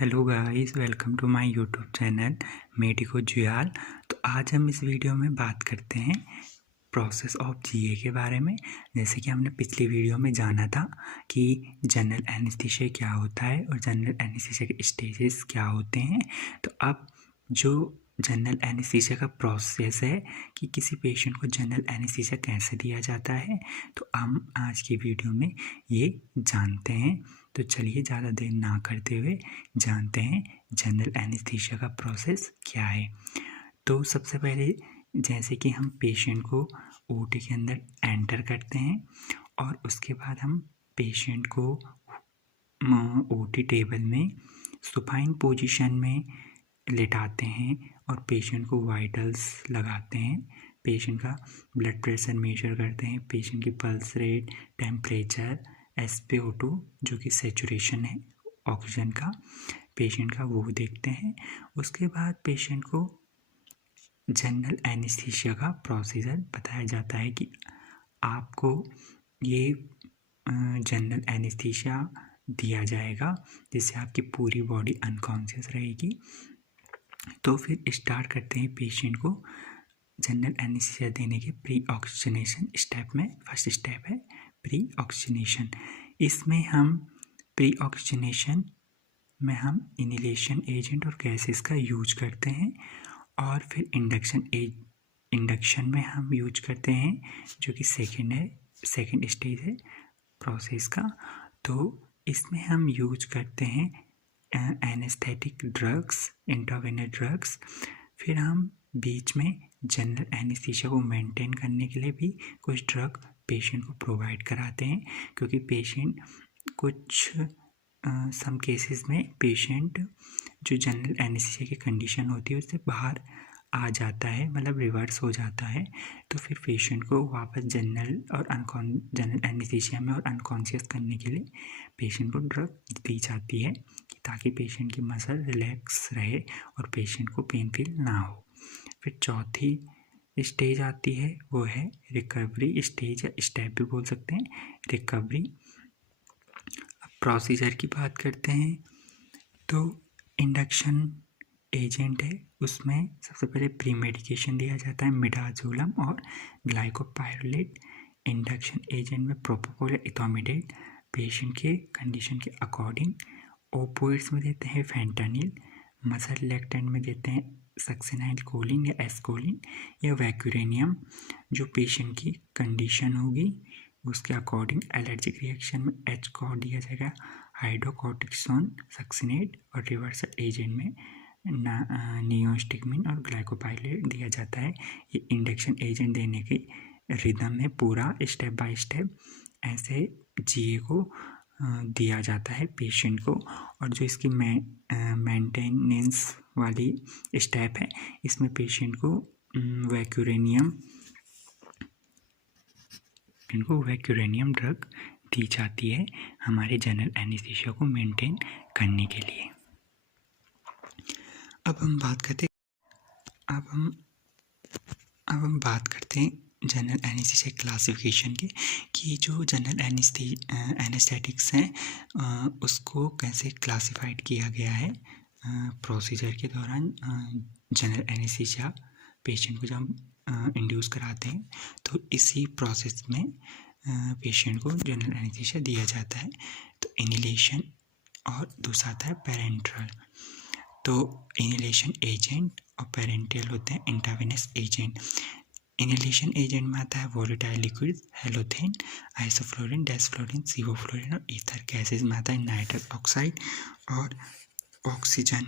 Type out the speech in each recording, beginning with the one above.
Hello guys, welcome to my YouTube channel medico Juyal. तो आज हम इस वीडियो में बात करते हैं प्रोसेस ऑफ जीए के बारे में। जैसे कि हमने पिछली वीडियो में जाना था कि जनरल एनेस्थीसिया क्या होता है और जनरल एनेस्थीसिया के स्टेजेस क्या होते हैं। तो अब जो जनरल एनेस्थीसिया का प्रोसेस है कि किसी पेशेंट को जनरल एनेस्थीसिया कैसे दिया जाता है, तो हम आज की वीडियो में ये जानते हैं। तो चलिए ज़्यादा देर ना करते हुए जानते हैं जनरल एनेस्थीसिया का प्रोसेस क्या है। तो सबसे पहले जैसे कि हम पेशेंट को ओटी के अंदर एंटर करते हैं और उसके बाद हम पेशेंट को ओटी टेबल में सुपाइन पोजीशन में लेटाते हैं और पेशेंट को वाइटल्स लगाते हैं, पेशेंट का ब्लड प्रेशर मेजर करते हैं, पेशेंट की पल्स रेट, टेम्परेचर, SpO2 जो कि सेचुरेशन है ऑक्सीजन का पेशेंट का, वो देखते हैं। उसके बाद पेशेंट को जनरल एनेस्थीसिया का प्रोसीजर बताया जाता है कि आपको ये जनरल एनेस्थीसिया दिया जाएगा जिससे आपकी पूरी बॉडी अनकॉन्शियस रहेगी। तो फिर स्टार्ट करते हैं पेशेंट को जनरल एनेस्थीसिया देने के प्री ऑक्सीजनेशन स्टेप में। फर्स्ट स्टेप है प्री ऑक्सीजनेशन। इसमें हम प्री ऑक्सीजनेशन में हम इनहेलेशन एजेंट और गैसेस का यूज करते हैं और फिर इंडक्शन में हम यूज करते हैं जो कि सेकेंड स्टेज है प्रोसेस का। तो इसमें हम यूज करते हैं एनेस्थेटिक ड्रग्स, इंट्रावेनस ड्रग्स। फिर हम बीच में जनरल एनेस्थीसिया को मेंटेन करने के लिए भी कुछ ड्रग पेशेंट को प्रोवाइड कराते हैं, क्योंकि पेशेंट कुछ सम केसेस में पेशेंट जो जनरल एनेस्थीसिया की कंडीशन होती है उससे बाहर आ जाता है, मतलब रिवर्स हो जाता है। तो फिर पेशेंट को वापस जनरल एनेस्थीसिया में और अनकॉन्शियस करने के लिए पेशेंट को ड्रग दी जाती है ताकि पेशेंट की मसल रिलैक्स रहे और पेशेंट को पेन फील ना हो। फिर चौथी स्टेज आती है, वो है रिकवरी स्टेज या स्टेप भी बोल सकते हैं, रिकवरी। प्रोसीजर की बात करते हैं तो इंडक्शन एजेंट है, उसमें सबसे पहले प्री मेडिकेशन दिया जाता है मिडाजोलम और ग्लाइकोपाइरोलेट। इंडक्शन एजेंट में प्रोपोपोल या इथोमिडेट पेशेंट के कंडीशन के अकॉर्डिंग। ओपोइड्स में देते हैं फेंटानिल, मसल रिलैक्टेंट में देते हैं सक्सिनाइल कोलिन या एस्कोलिन या वैक्यूरेनियम जो पेशेंट की कंडीशन होगी उसके अकॉर्डिंग। एलर्जिक रिएक्शन में एचकॉर दिया जाएगा, हाइड्रोकॉर्टिसोन, सक्सिनेट और रिवर्सल एजेंट में नियोस्टिकमिन और ग्लाइकोपाइलेट दिया जाता है। ये इंडक्शन एजेंट देने के रिदम है, पूरा स्टेप बाय स्टेप ऐसे जीए को दिया जाता है पेशेंट को। और जो इसकी मेंटेनेंस वाली स्टेप है, इसमें पेशेंट को वैक्यूरेनियम ड्रग दी जाती है हमारे जनरल एनेस्थीसिया को मेंटेन करने के लिए। अब हम बात करते हैं जनरल एनेस्थीसिया क्लासिफिकेशन की, कि जो जनरल एनेस्थेटिक्स हैं उसको कैसे क्लासिफाइड किया गया है प्रोसीजर के दौरान। जनरल एनेस्थीसिया पेशेंट को जब हम इंड्यूस कराते हैं तो इसी प्रोसेस में पेशेंट को जनरल एनेस्थीसिया दिया जाता है। तो इनहेलेशन और दूसरा आता है पेरेंट्रल। तो इनहेलेशन एजेंट और पेरेंट्रल होते हैं इंट्रावेनस एजेंट। इनहेलेशन एजेंट में आता है वोलेटाइल लिक्विड, हेलोथेन, आइसोफ्लोरिन, डेसफ्लोरिन, सिवोफ्लोरिन और ईथर। गैसेज में आता है नाइट्रस ऑक्साइड और ऑक्सीजन।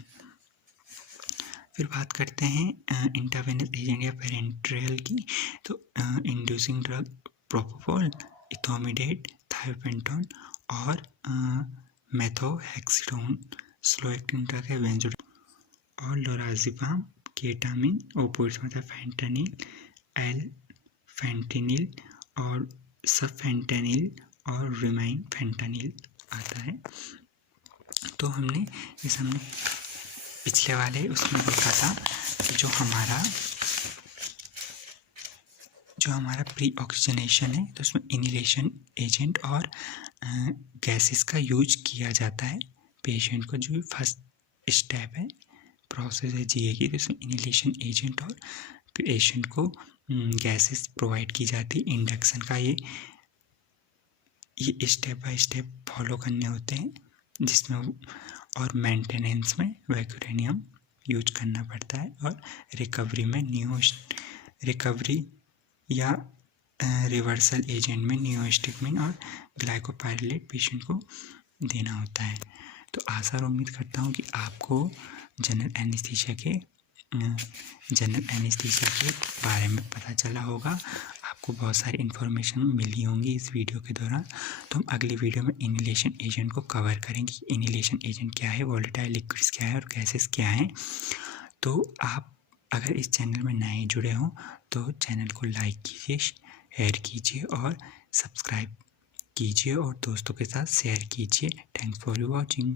फिर बात करते हैं इंट्रावेनस एजेंट या पेरेंट्रल की। तो इंड्यूसिंग ड्रग प्रोपोपोल, इथोमिडेट, थायोपेंटोन और मेथोहेक्सिडोन। स्लो एक्टिंग ड्रग है बेंजोडाइजिपाम और लोराज़िपाम। केटामिन, ओपोइड्स में फेंटानिल, फेंटेनिल और सबफेंटेनिल और रिमाइन फेंटानिल आता है। तो हमने पिछले वाले उसमें देखा था कि जो हमारा प्री ऑक्सीजनेशन है तो उसमें इनहेलेशन एजेंट और गैसेस का यूज किया जाता है पेशेंट को जो फर्स्ट स्टेप है, प्रोसेस है जीए की। तो इसमें इनहेलेशन एजेंट और पेशेंट को गैसेस प्रोवाइड की जाती है। इंडक्शन का ये स्टेप बाय स्टेप फॉलो करने होते हैं, जिसमें और मेंटेनेंस में वैक्यूरेनियम यूज करना पड़ता है, और रिकवरी में रिकवरी या रिवर्सल एजेंट में नियोस्टिकमिन और ग्लाइकोपाइरुलेट पेशेंट को देना होता है। तो आशा और उम्मीद करता हूँ कि आपको जनरल एनेस्थीसिया के बारे में पता चला होगा, आपको बहुत सारी इन्फॉर्मेशन मिली होंगी इस वीडियो के दौरान। तो हम अगली वीडियो में इनहेलेशन एजेंट को कवर करेंगे। इनहेलेशन एजेंट क्या है, वोलेटाइल लिक्विड्स क्या है और गैसेस क्या हैं। तो आप अगर इस चैनल में नए जुड़े हों तो चैनल को लाइक कीजिए, शेयर कीजिए और सब्सक्राइब कीजिए और दोस्तों के साथ शेयर कीजिए। Thanks for watching.